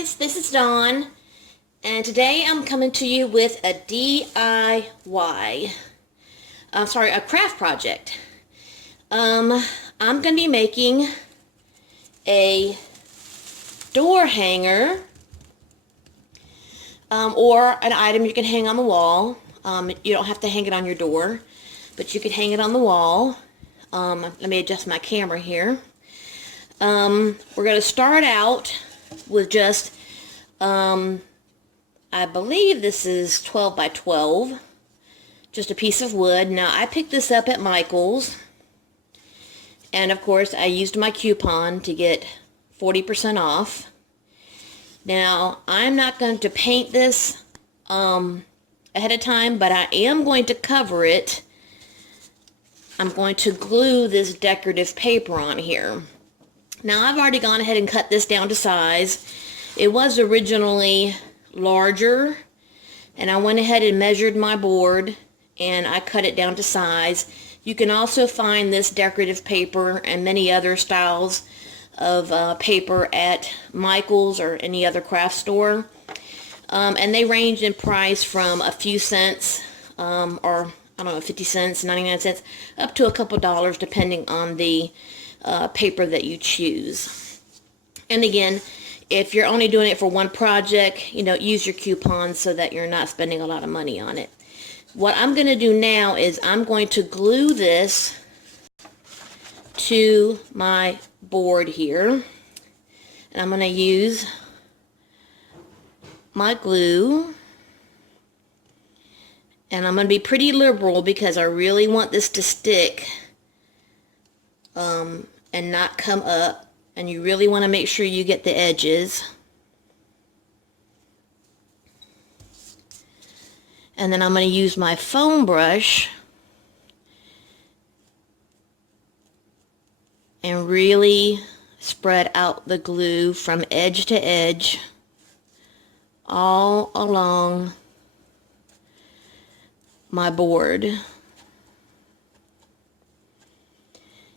guys, this is Dawn, and today I'm coming to you with a a craft project. I'm going to be making a door hanger, or an item you can hang on the wall. You don't have to hang it on your door, but you can hang it on the wall. Let me adjust my camera here. We're going to start out with just, I believe this is 12 by 12, just a piece of wood. Now, I picked this up at Michael's, and of course, I used my coupon to get 40% off. Now, I'm not going to paint this ahead of time, but I am going to cover it. I'm going to glue this decorative paper on here. Now, I've already gone ahead and cut this down to size. It was originally larger, and I went ahead and measured my board, and I cut it down to size. You can also find this decorative paper and many other styles of paper at Michael's or any other craft store. And they range in price from a few cents, or I don't know, 50 cents, 99 cents, up to a couple dollars depending on the paper that you choose. And again, if you're only doing it for one project, use your coupons so that you're not spending a lot of money on it. What I'm going to do now is I'm going to glue this to my board here. And I'm going to use my glue. And I'm going to be pretty liberal because I really want this to stick and not come up. And you really want to make sure you get the edges. And then I'm going to use my foam brush and really spread out the glue from edge to edge all along my board.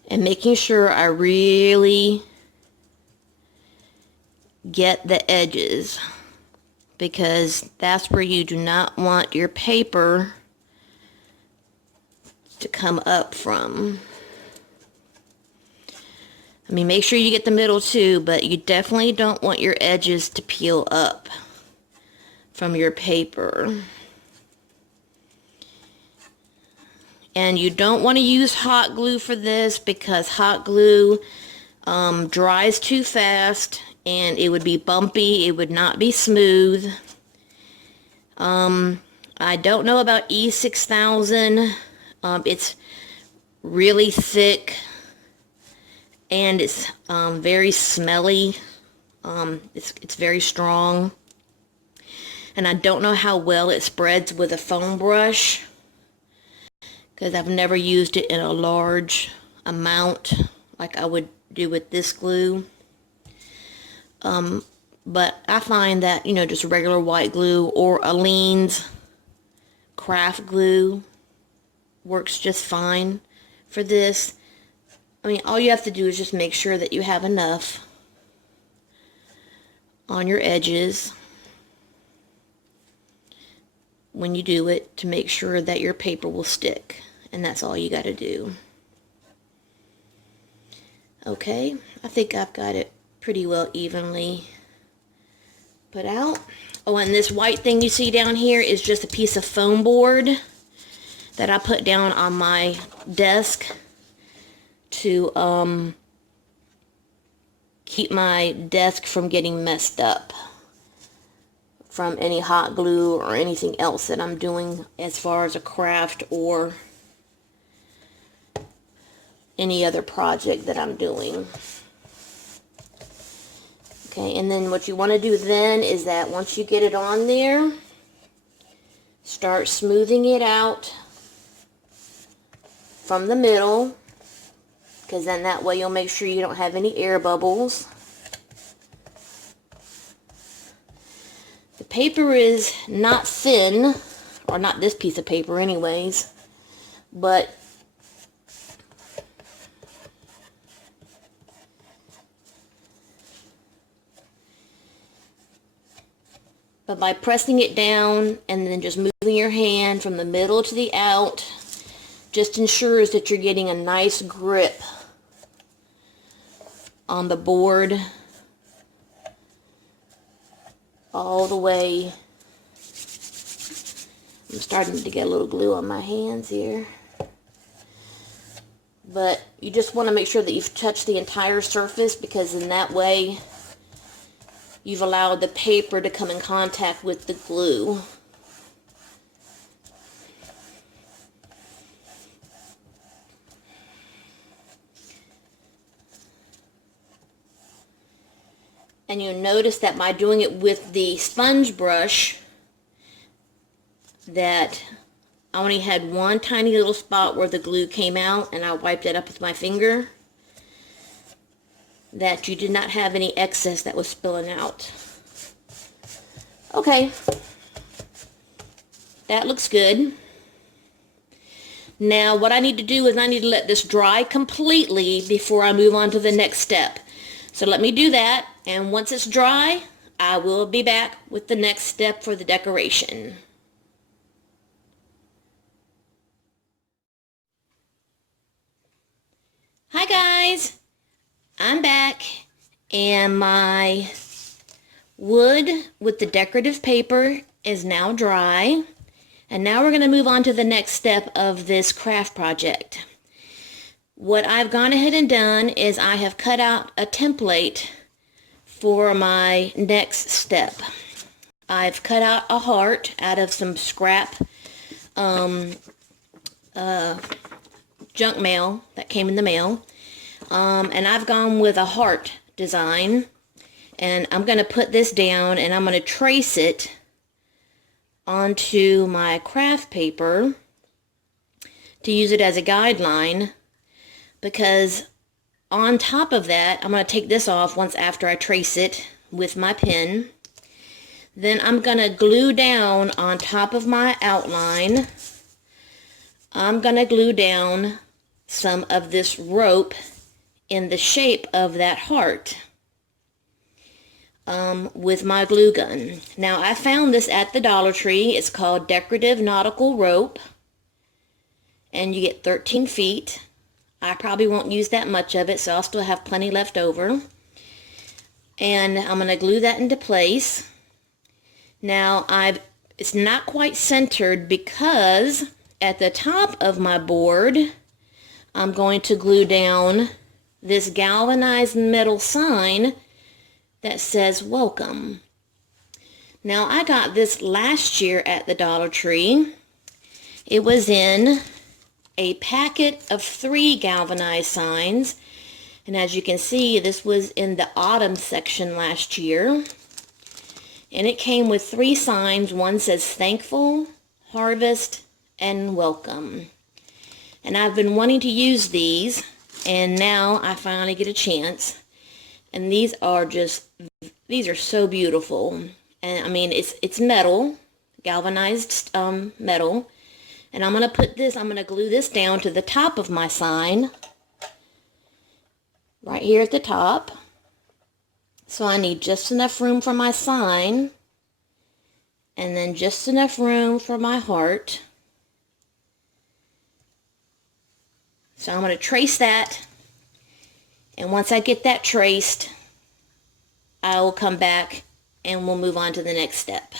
And making sure I really get the edges, because that's where you do not want your paper to come up from. I mean, make sure you get the middle too, but you definitely don't want your edges to peel up from your paper. And you don't want to use hot glue for this, because hot glue dries too fast and it would be bumpy. It would not be smooth. I don't know about E6000. It's really thick and it's very smelly. It's very strong. And I don't know how well it spreads with a foam brush, because I've never used it in a large amount like I would do with this glue. But I find that, just regular white glue or Aleene's craft glue works just fine for this. I mean, all you have to do is just make sure that you have enough on your edges when you do it to make sure that your paper will stick. And that's all you got to do. Okay, I think I've got it pretty well evenly put out. Oh, and this white thing you see down here is just a piece of foam board that I put down on my desk to keep my desk from getting messed up from any hot glue or anything else that I'm doing as far as a craft or any other project that I'm doing. Okay, and then what you want to do then is that once you get it on there, start smoothing it out from the middle, because then that way you'll make sure you don't have any air bubbles. The paper is not thin, or not this piece of paper anyways, but But by pressing it down and then just moving your hand from the middle to the out, just ensures that you're getting a nice grip on the board all the way. I'm starting to get a little glue on my hands here. But you just want to make sure that you've touched the entire surface, because in that way you've allowed the paper to come in contact with the glue. And you'll notice that by doing it with the sponge brush, that I only had one tiny little spot where the glue came out, and I wiped it up with my finger, that you did not have any excess that was spilling out. Okay, that looks good. Now what I need to do is I need to let this dry completely before I move on to the next step. So let me do that, and once it's dry, I will be back with the next step for the decoration. Hi guys, I'm back, and my wood with the decorative paper is now dry, and now we're going to move on to the next step of this craft project. What I've gone ahead and done is I have cut out a template for my next step. I've cut out a heart out of some scrap junk mail that came in the mail, and I've gone with a heart design, and I'm going to put this down and I'm going to trace it onto my craft paper to use it as a guideline, because on top of that, I'm going to take this off once after I trace it with my pen. Then I'm going to glue down on top of my outline, I'm going to glue down some of this rope in the shape of that heart with my glue gun. Now I found this at the Dollar Tree. It's called Decorative Nautical Rope, and you get 13 feet. I probably won't use that much of it, so I'll still have plenty left over. And I'm going to glue that into place. Now it's not quite centered, because at the top of my board I'm going to glue down this galvanized metal sign that says welcome. Now I got this last year at the Dollar Tree. It was in a packet of 3 galvanized signs, and as you can see, this was in the autumn section last year, and it came with 3 signs. One says thankful, harvest, and welcome. And I've been wanting to use these, and now I finally get a chance. And these are so beautiful. And I mean, it's metal, galvanized metal. And I'm going to glue this down to the top of my sign, right here at the top. So I need just enough room for my sign, and then just enough room for my heart. So I'm going to trace that, and once I get that traced, I will come back and we'll move on to the next step.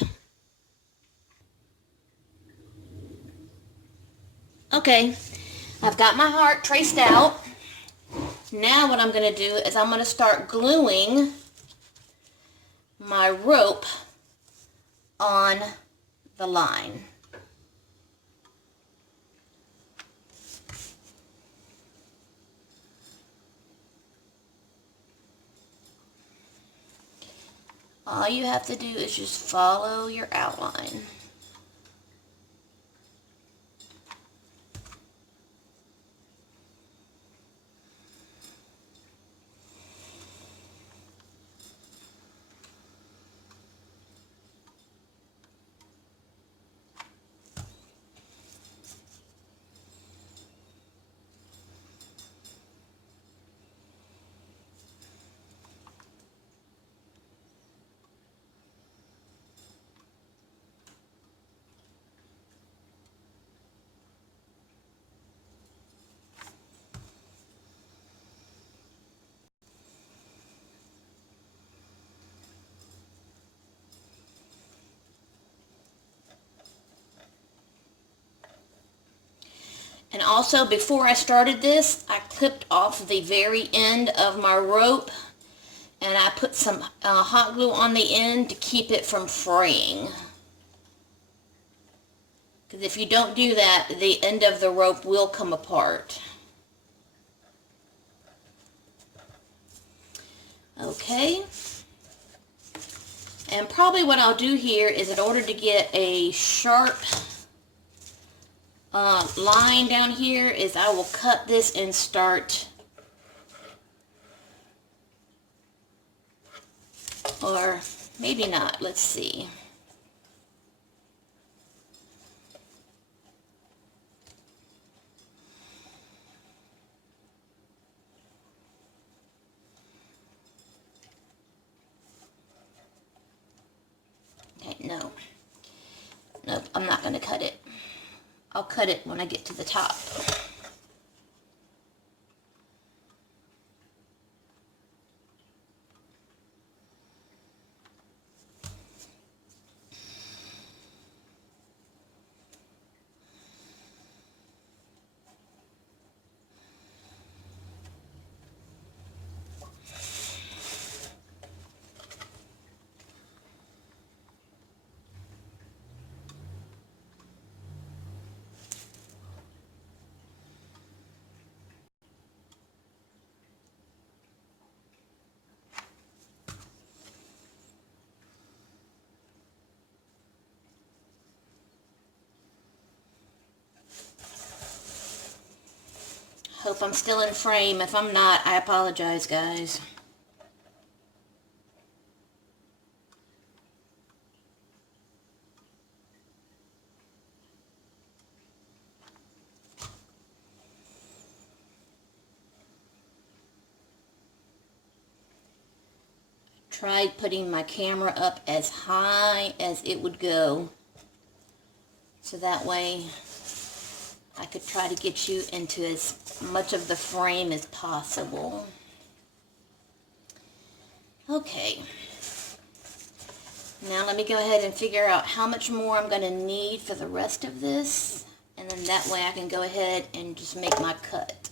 Okay, I've got my heart traced out. Now what I'm going to do is I'm going to start gluing my rope on the line. All you have to do is just follow your outline. And also, before I started this, I clipped off the very end of my rope, and I put some hot glue on the end to keep it from fraying. Because if you don't do that, the end of the rope will come apart. Okay. And probably what I'll do here is, in order to get a sharp line down here, is I will cut this and start, or maybe not, let's see. Okay, no. Nope, I'm not going to cut it. I'll cut it when I get to the top. Hope I'm still in frame. If I'm not, I apologize, guys. Tried putting my camera up as high as it would go, so that way I could try to get you into as much of the frame as possible. Okay, now let me go ahead and figure out how much more I'm going to need for the rest of this, and then that way I can go ahead and just make my cut.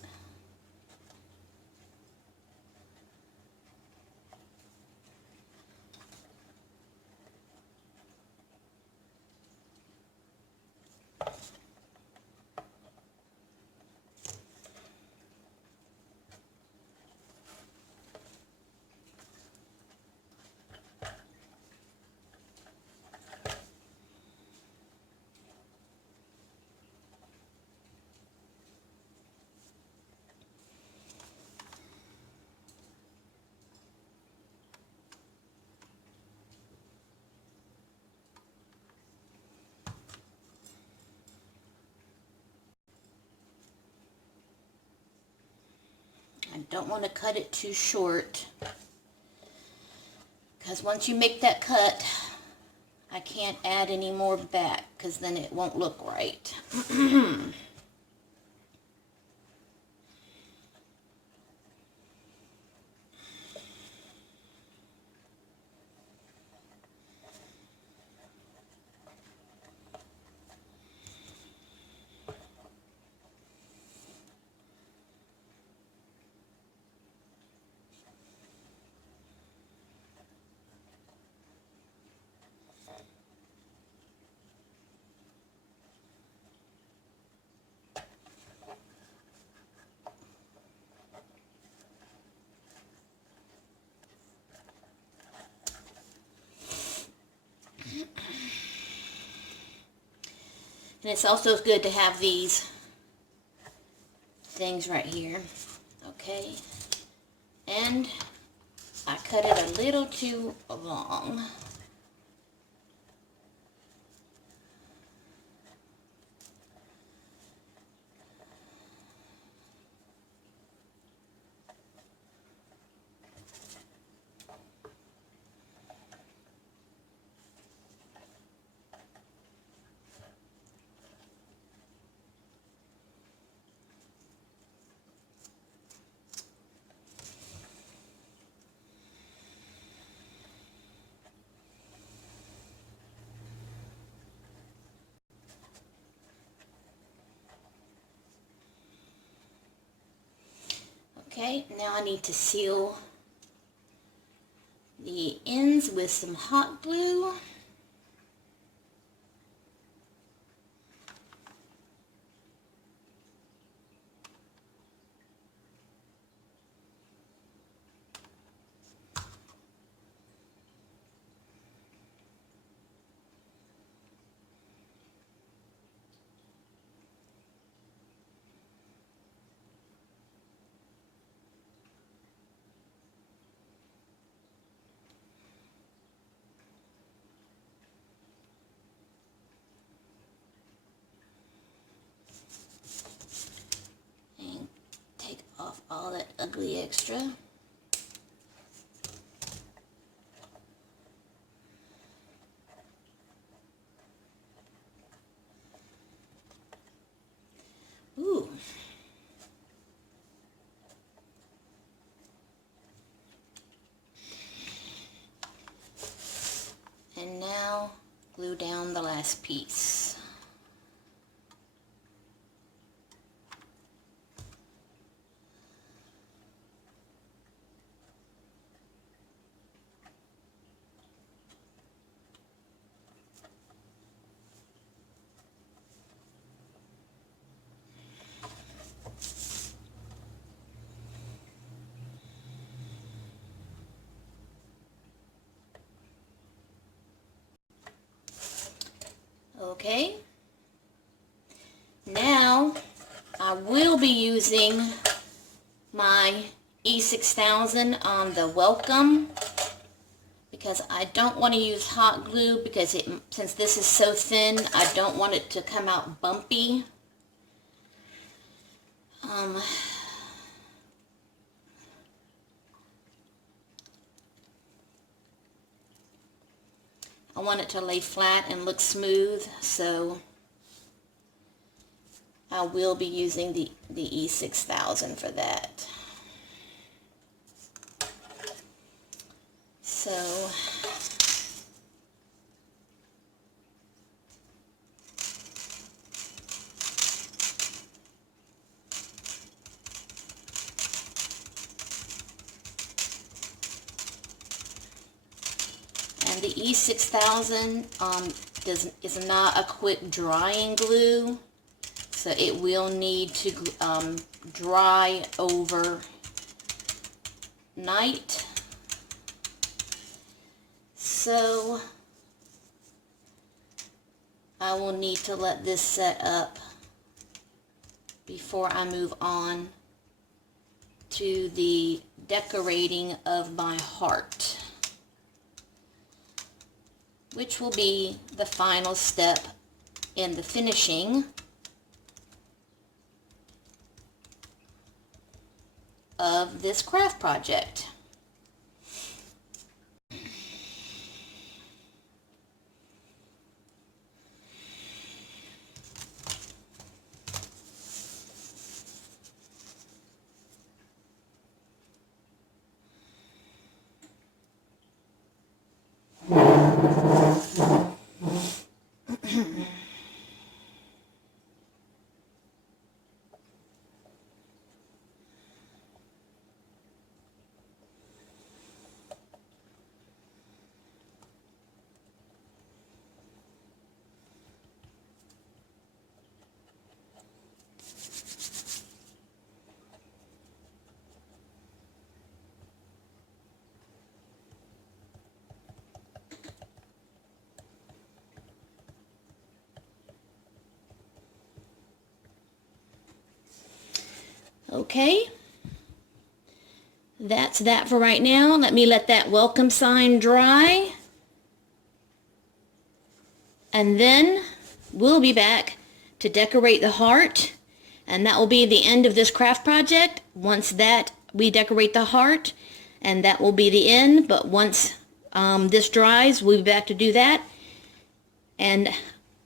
I don't want to cut it too short, because once you make that cut, I can't add any more back, because then it won't look right. And it's also good to have these things right here. Okay. And I cut it a little too long. Okay, now I need to seal the ends with some hot glue. And take off all that ugly extra. Ooh. And now glue down the last piece. Okay, now I will be using my E6000 on the welcome because I don't want to use hot glue because since this is so thin, I don't want it to come out bumpy. I want it to lay flat and look smooth, so I will be using the E6000 for that. So and the E6000 is not a quick drying glue, so it will need to dry overnight. So I will need to let this set up before I move on to the decorating of my heart, which will be the final step in the finishing of this craft project. Okay, that's that for right now. Let me let that welcome sign dry. And then we'll be back to decorate the heart. And that will be the end of this craft project. Once that we decorate the heart, and that will be the end. But once this dries, we'll be back to do that. And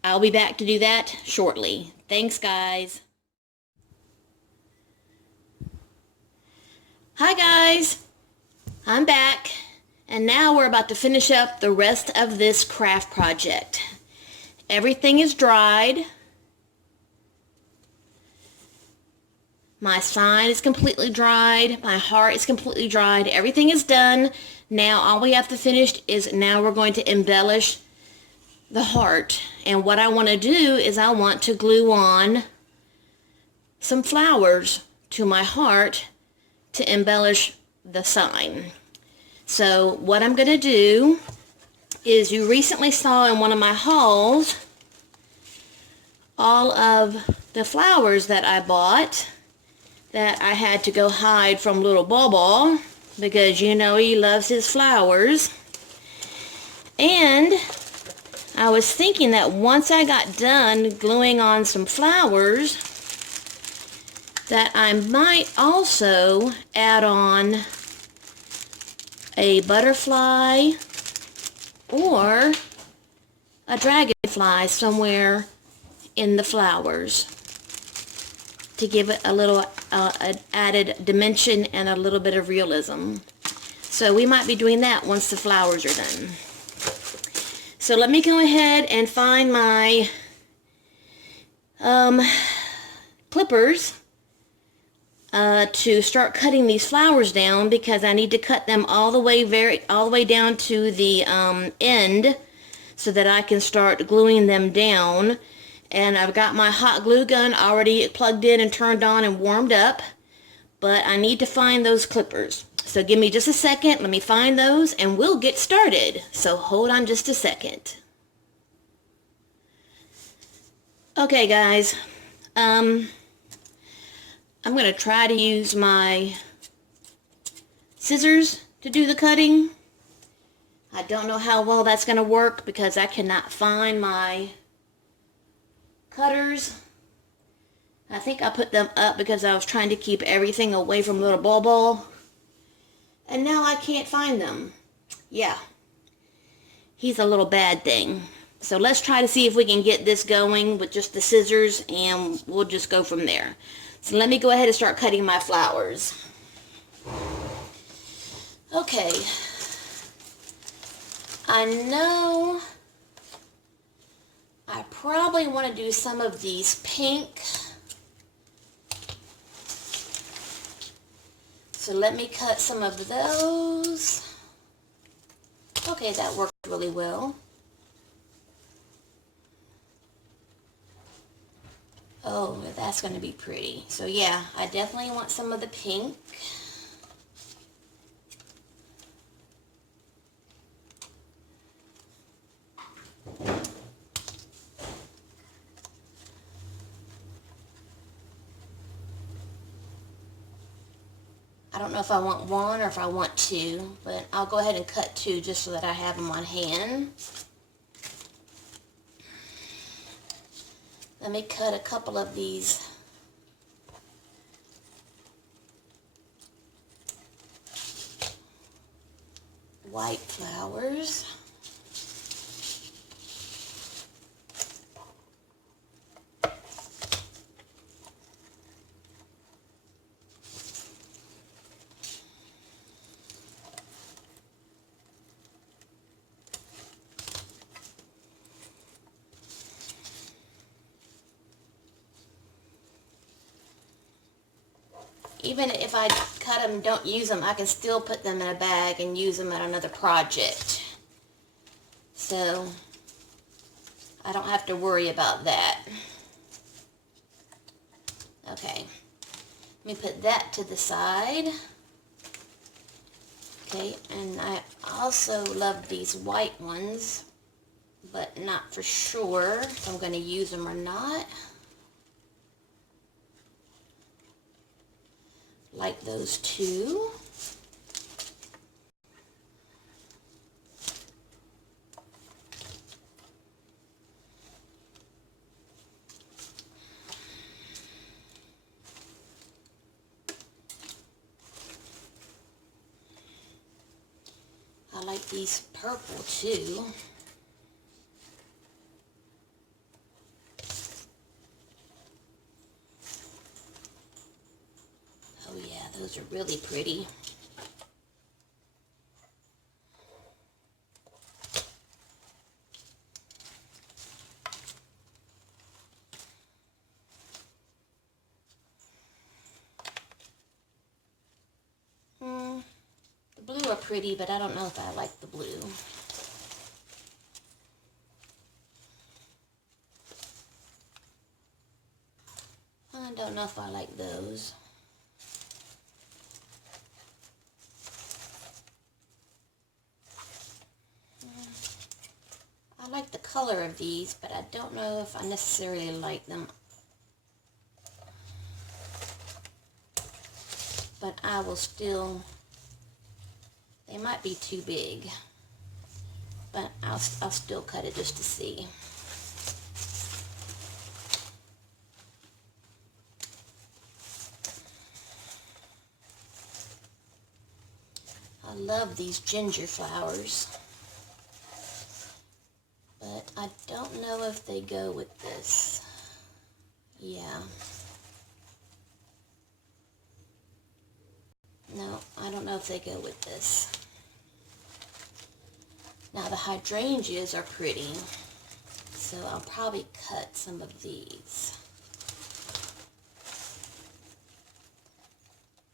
I'll be back to do that shortly. Thanks, guys. Hi guys, I'm back, and now we're about to finish up the rest of this craft project. Everything is dried, My sign is completely dried. My heart is completely dried. Everything is done. Now all we have to finish is now we're going to embellish the heart. And what I want to do is I want to glue on some flowers to my heart to embellish the sign. So what I'm going to do is, you recently saw in one of my hauls all of the flowers that I bought that I had to go hide from little Ball because you know he loves his flowers. And I was thinking that once I got done gluing on some flowers, that I might also add on a butterfly or a dragonfly somewhere in the flowers to give it a little added dimension and a little bit of realism. So we might be doing that once the flowers are done. So let me go ahead and find my clippers to start cutting these flowers down, because I need to cut them all the way down to the end so that I can start gluing them down. And I've got my hot glue gun already plugged in and turned on and warmed up, but I need to find those clippers. So give me just a second, let me find those and we'll get started. So hold on just a second. Okay guys, I'm going to try to use my scissors to do the cutting. I don't know how well that's going to work because I cannot find my cutters. I think I put them up because I was trying to keep everything away from little Ball. And now I can't find them. Yeah. He's a little bad thing. So let's try to see if we can get this going with just the scissors, and we'll just go from there. So let me go ahead and start cutting my flowers. Okay. I know I probably want to do some of these pink. So let me cut some of those. Okay, that worked really well. Oh, that's going to be pretty. So yeah, I definitely want some of the pink. I don't know if I want one or if I want two, but I'll go ahead and cut two just so that I have them on hand. Let me cut a couple of these white flowers. Even if I cut them and don't use them, I can still put them in a bag and use them at another project. So I don't have to worry about that. Okay, let me put that to the side. Okay, and I also love these white ones, but not for sure if I'm going to use them or not. Like those two. I like these purple too. Oh yeah, those are really pretty. are pretty, but I don't know if I like the blue. I don't know if I like those. I like the color of these, but I don't know if I necessarily like them. But I will still, they might be too big, but I'll still cut it just to see. I love these ginger flowers, but I don't know if they go with this. Yeah. No, I don't know if they go with this. Now the hydrangeas are pretty, so I'll probably cut some of these.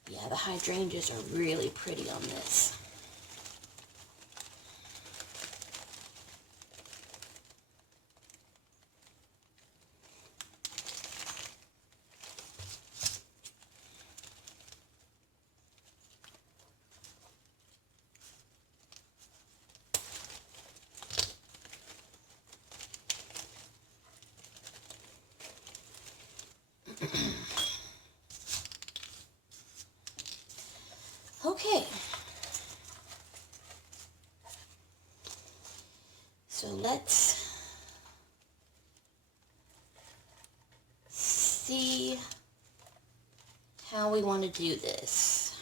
Yeah, the hydrangeas are really pretty on this. Okay. So let's see how we want to do this.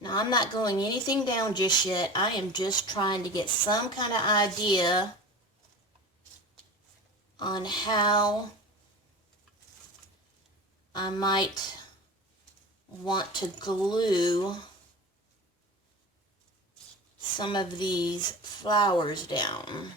Now I'm not going anything down just yet. I am just trying to get some kind of idea on how I might want to glue some of these flowers down.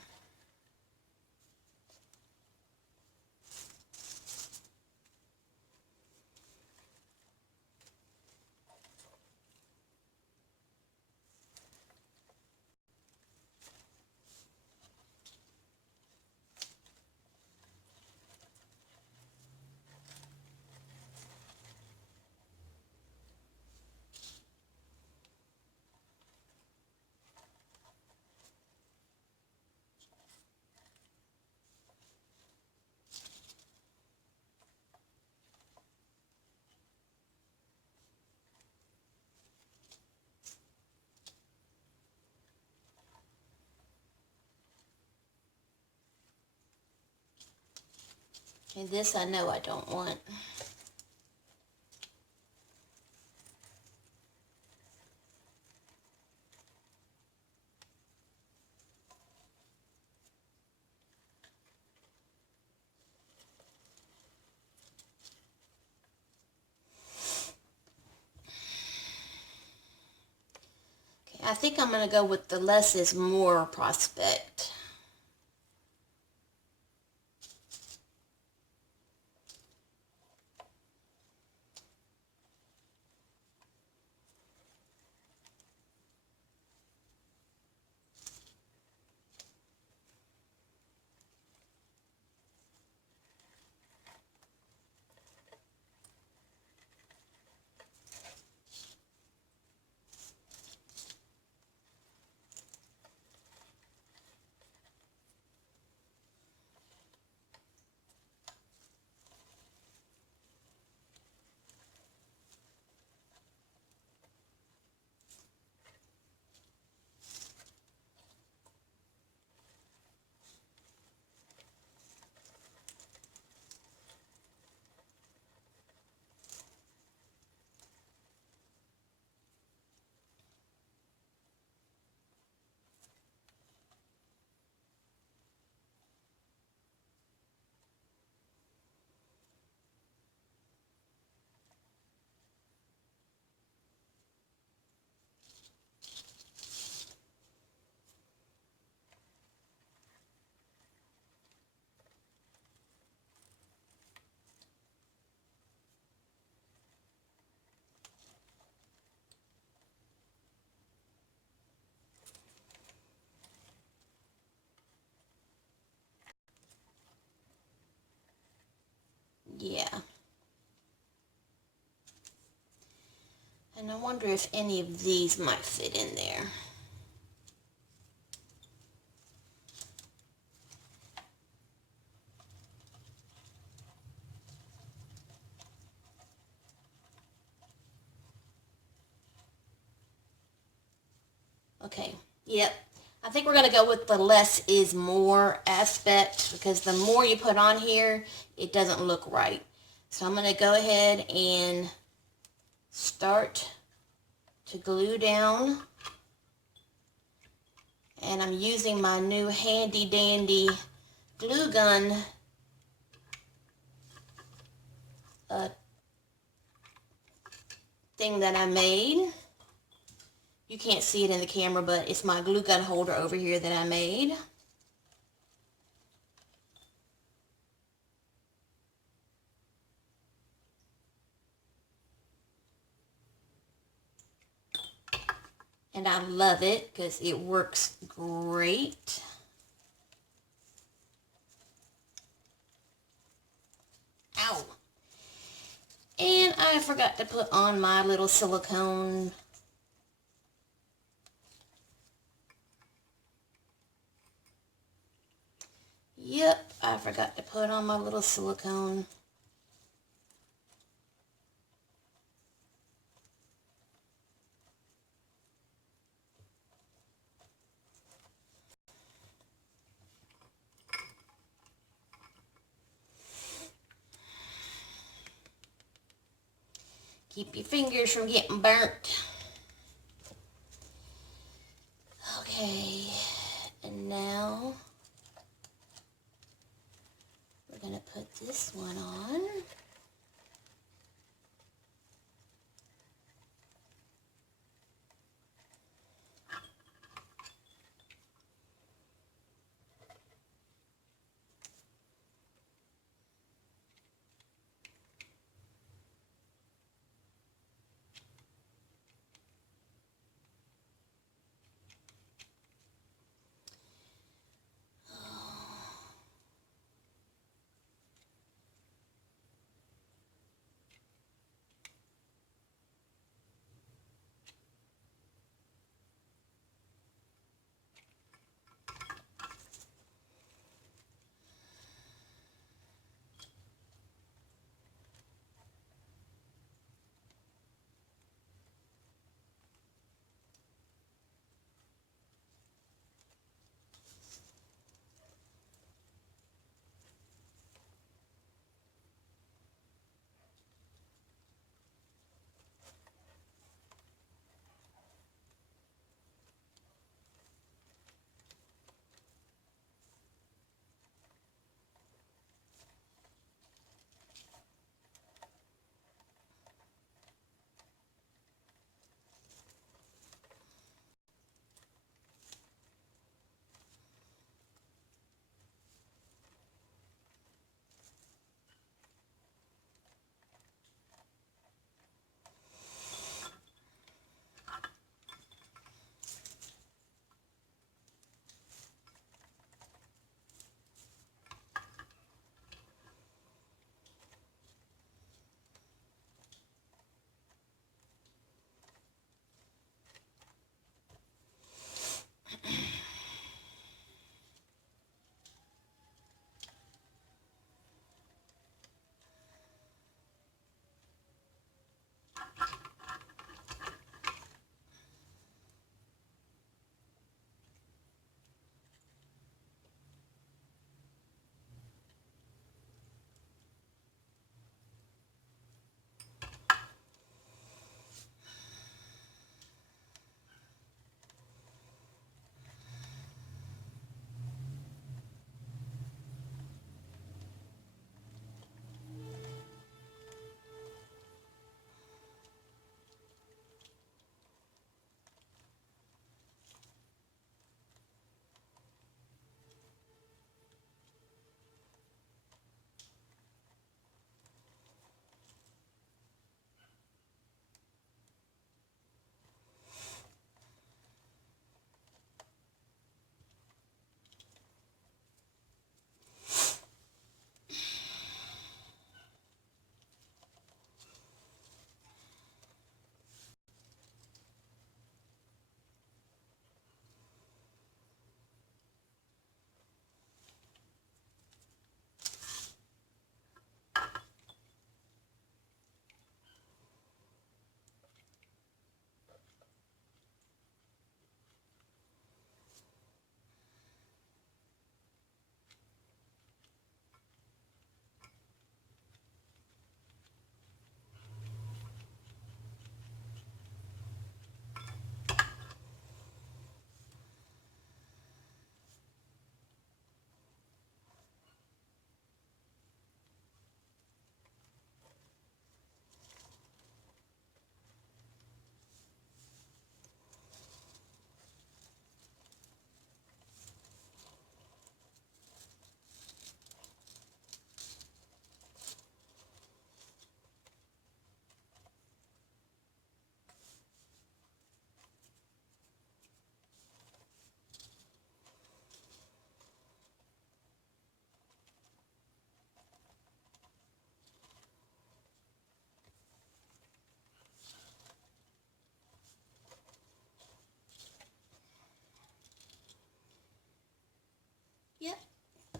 And this I know I don't want. Okay, I think I'm going to go with the less is more prospect. wonder if any of these might fit in there. Okay, yep. I think we're going to go with the less is more aspect, because the more you put on here, it doesn't look right. So I'm going to go ahead and start to glue down. And I'm using my new handy dandy glue gun thing that I made. You can't see it in the camera, but it's my glue gun holder over here that I made. And I love it because it works great. Ow! And I forgot to put on my little silicone. Yep, I forgot to put on my little silicone. Keep your fingers from getting burnt. Okay, and now we're going to put this one on.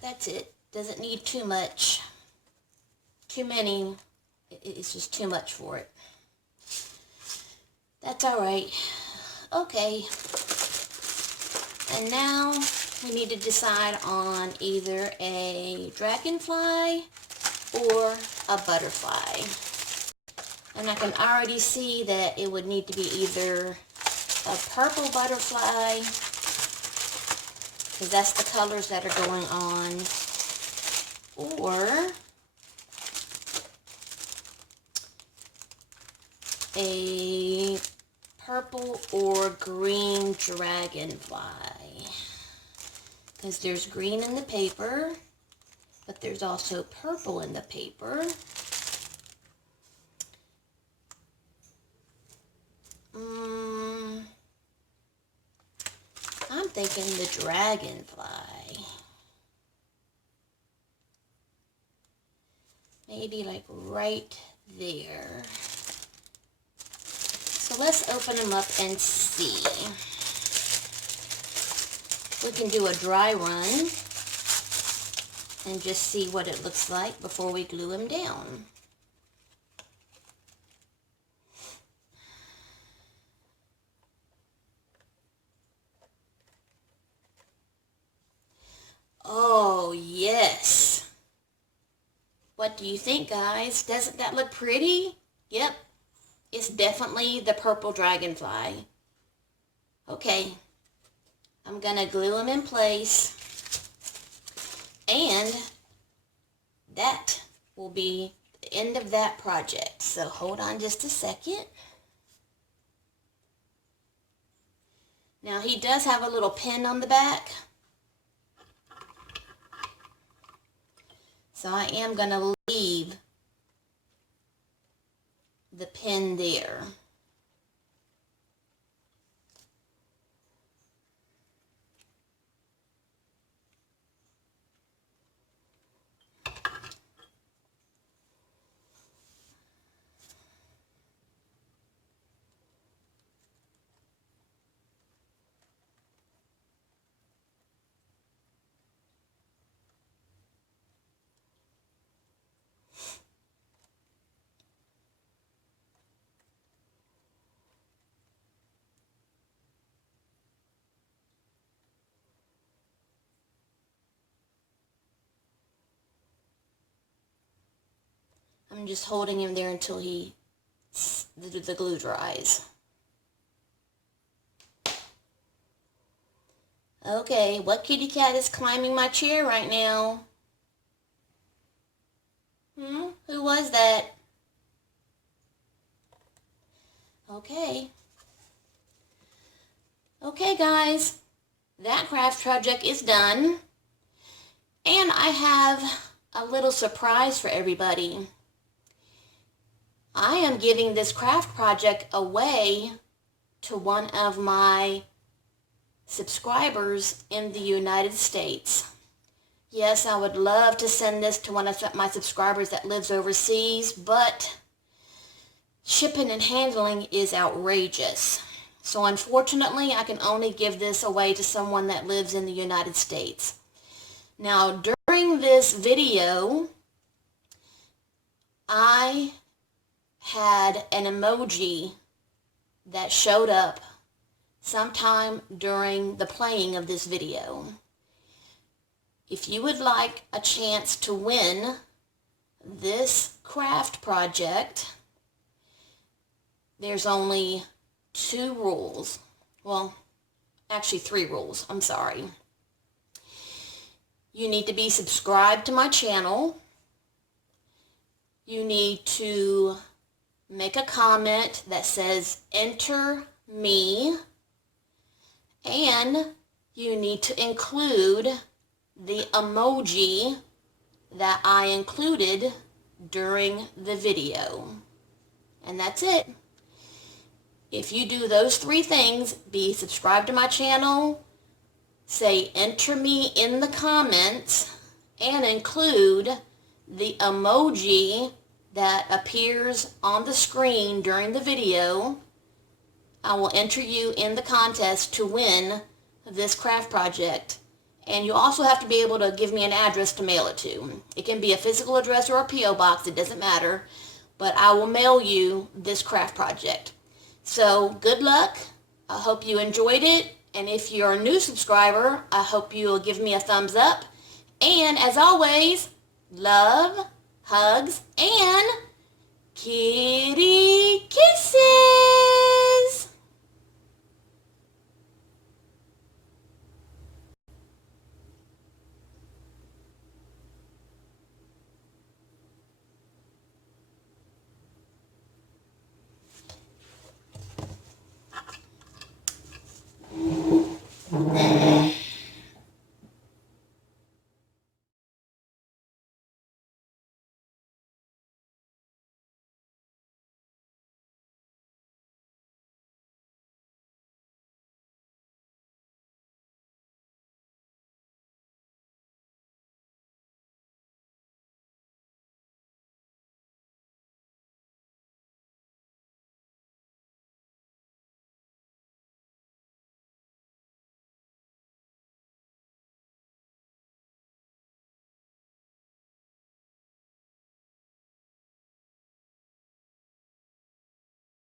That's it. Doesn't need too much. Too many. It's just too much for it. That's alright. Okay. And now we need to decide on either a dragonfly or a butterfly. And I can already see that it would need to be either a purple butterfly, because that's the colors that are going on, or a purple or green dragonfly. Because there's green in the paper, but there's also purple in the paper. I'm thinking the dragonfly. Maybe like right there. So let's open them up and see. We can do a dry run and just see what it looks like before we glue them down. Oh, yes. What do you think, guys? Doesn't that look pretty? Yep. It's definitely the purple dragonfly. Okay. I'm going to glue them in place. And that will be the end of that project. So hold on just a second. Now he does have a little pin on the back. So I am going to leave the pin there. I'm just holding him there until the glue dries. Okay, what kitty cat is climbing my chair right now? Who was that? Okay. Okay, guys. That craft project is done. And I have a little surprise for everybody. I am giving this craft project away to one of my subscribers in the United States. Yes, I would love to send this to one of my subscribers that lives overseas, but shipping and handling is outrageous. So unfortunately, I can only give this away to someone that lives in the United States. Now, during this video, I had an emoji that showed up sometime during the playing of this video. If you would like a chance to win this craft project, there's only 2 rules. Well, actually 3 rules. I'm sorry. You need to be subscribed to my channel. You need to make a comment that says "Enter me," and you need to include the emoji that I included during the video. And that's it. If you do those 3 things, be subscribed to my channel, say "Enter me" in the comments, and include the emoji that appears on the screen during the video, I will enter you in the contest to win this craft project. And you also have to be able to give me an address to mail it to. It can be a physical address or a P.O. box, it doesn't matter. But I will mail you this craft project. So good luck. I hope you enjoyed it. And if you're a new subscriber, I hope you'll give me a thumbs up. And as always, love, hugs, and kitty kiss.